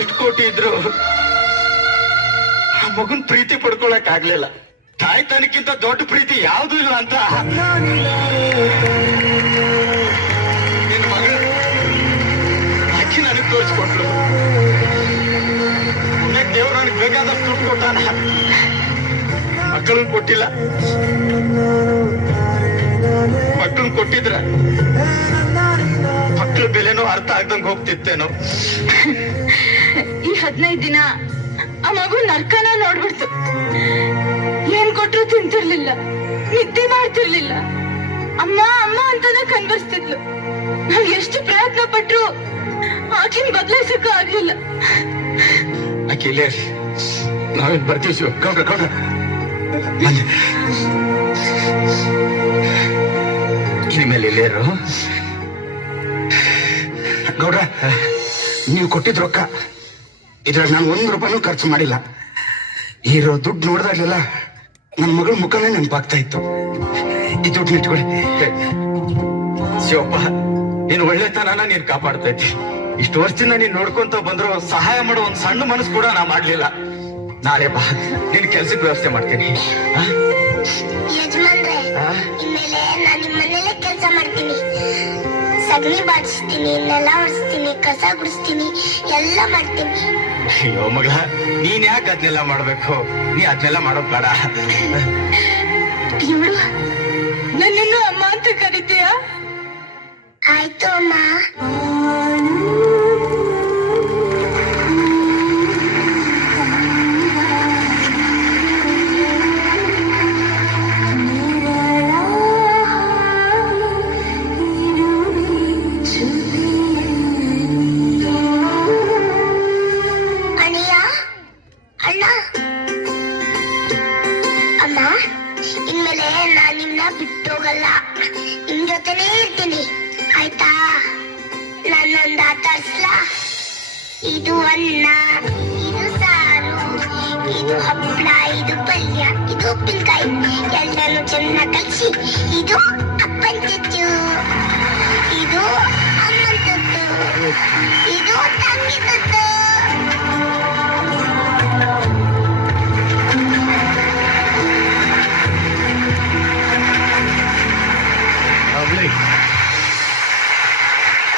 ಎಷ್ಟು ಕೋಟಿ ಇದ್ರು ಆ ಮಗನ್ ಪ್ರೀತಿ ಪಡ್ಕೊಳಕ್ ಆಗ್ಲಿಲ್ಲ. ತಾಯಿ ತನಕ್ಕಿಂತ ದೊಡ್ಡ ಪ್ರೀತಿ ಯಾವ್ದು ಇಲ್ಲ ಅಂತ ನಿನ್ ಮಗಳು ಅಕ್ಕಿ ನನಗ್ ತೋರಿಸ್ಕೊಟ್ಲು. ದೇವ್ರು ನನಗೆ ಬೇಕಾದಷ್ಟು ದುಡ್ಡು ಕೊಟ್ಟಾನ, ಮಕ್ಕಳನ್ನ ಕೊಟ್ಟಿಲ್ಲ. ಮಕ್ಕಳನ್ನ ಕೊಟ್ಟಿದ್ರ ಮಕ್ಕಳ ಬೆಲೆನೂ ಅರ್ಥ ಆಗ್ದಂಗ್ ಹೋಗ್ತಿತ್ತೇನೋ. ಈ 15 ದಿನ ಆ ಮಗು ನರ್ಕನ ನೋಡ್ಬಿಡ್ತು. ಏನ್ ಕೊಟ್ರು ತಿಂತಿರ್ಲಿಲ್ಲ, ನಿದ್ದೆ ಮಾಡ್ತಿರ್ಲಿಲ್ಲ. ಅಮ್ಮ ಅಮ್ಮ ಅಂತಾನೆ ಕನ್ಬರ್ಸ್ತಿದ್ಲು. ನಾವ್ ಎಷ್ಟು ಪ್ರಯತ್ನ ಪಟ್ರು ಆಕಿನ್ ಬದಲಾಯಿಸಕ್ಕ ಆಗ್ಲಿಲ್ಲ. ಅಖಿಲೇ, ನಾವೇನ್ ಬರ್ತೀವಿ ಶಿವ. ಗೌಡ್ರ ಗೌಡ್ರ ಇನ್ಮೇಲೆ ಇಲ್ಲೇರು. ಗೌಡ್ರ, ನೀವು ಕೊಟ್ಟಿದ್ ರೊಕ್ಕ ಇದ್ರಾಗ ನಾನು 1 ರೂಪಾಯಿನೂ ಖರ್ಚು ಮಾಡಿಲ್ಲ. ಇರೋ ದುಡ್ಡು ನೋಡಿದಾಗಲೆಲ್ಲ ನನ್ನ ಮಗಳ ಮುಖನೇ ನೆನಪಾಗ್ತಾ ಇತ್ತು. ಈ ದುಡ್ಡು ಇಟ್ಕೊಳ್ಳಿ. ಶಿವಪ್ಪ, ನೀನ್ ಒಳ್ಳೆತನನ ನೀನ್ ಕಾಪಾಡ್ತಾ ಇದ್ದಿ. ಇಷ್ಟು ವರ್ಷದಿಂದ ನೀನ್ ನೋಡ್ಕೊಂತ ಬಂದ್ರು ಸಹಾಯ ಮಾಡೋ ಒಂದ್ ಸಣ್ಣ ಮನಸ್ಸು ಕೂಡ ನಾ ಮಾಡ್ಲಿಲ್ಲ. ನಾಳೆ ಬಾ, ನಿನ್ ಕೆಲ್ಸಕ್ಕೆ ವ್ಯವಸ್ಥೆ ಮಾಡ್ತೀನಿ. ಯಜಮಾನ್ರೆ, ಇನ್ಮೇಲೆ ನಾನು ನಿಮ್ಮ ಮನೇಲೆ ಕೆಲಸ ಮಾಡ್ತೀನಿ. ಸಗಣಿ ಬಾಡಿಸ್ತೀನಿ, ನೆಲ ಒರೆಸ್ತೀನಿ, ಕಸ ಗುಡಿಸ್ತೀನಿ, ಎಲ್ಲ ಮಾಡ್ತೀನಿ. ಅಯ್ಯೋ ಮಗ, ನೀನ್ ಯಾಕೆ ಅದ್ನೆಲ್ಲ ಮಾಡ್ಬೇಕು? ನೀ ಅದ್ನೆಲ್ಲ ಮಾಡೋದ್ ಬೇಡ. ಇವಳು ನನ್ನನ್ನು ಅಮ್ಮ ಅಂತ ಕರಿತೀಯ? ಆಯ್ತು ಅಮ್ಮ. ಅಣ್ಣಯ್ಯ, ಅಣ್ಣ, ಅಮ್ಮ, ಇನ್ಮೇಲೆ ನಾನು ನಿಮ್ನ ಬಿಟ್ಟೋಗಲ್ಲ. ನಿಮ್ ಜೊತೆನೇ ಇರ್ತೀನಿ, ಆಯ್ತಾ? ನನ್ನೊಂದು ತರ್ಸ್ಲಾ? ಇದು ಅನ್ನ, ಇದು ಸಾರು, ಇದು ಹಪ್ಪಳ, ಇದು ಪಲ್ಯ, ಇದು ಉಪ್ಪಿನಕಾಯಿ, ಎಲ್ಲಾನು ಚೆನ್ನಾಗಿ ಕಲಸಿ. ಇದು ಅಪ್ಪನ ತುತ್ತು, ಇದು ಅಮ್ಮನ ತುತ್ತು, ಇದು ತಂಗಿ ತುತ್ತು.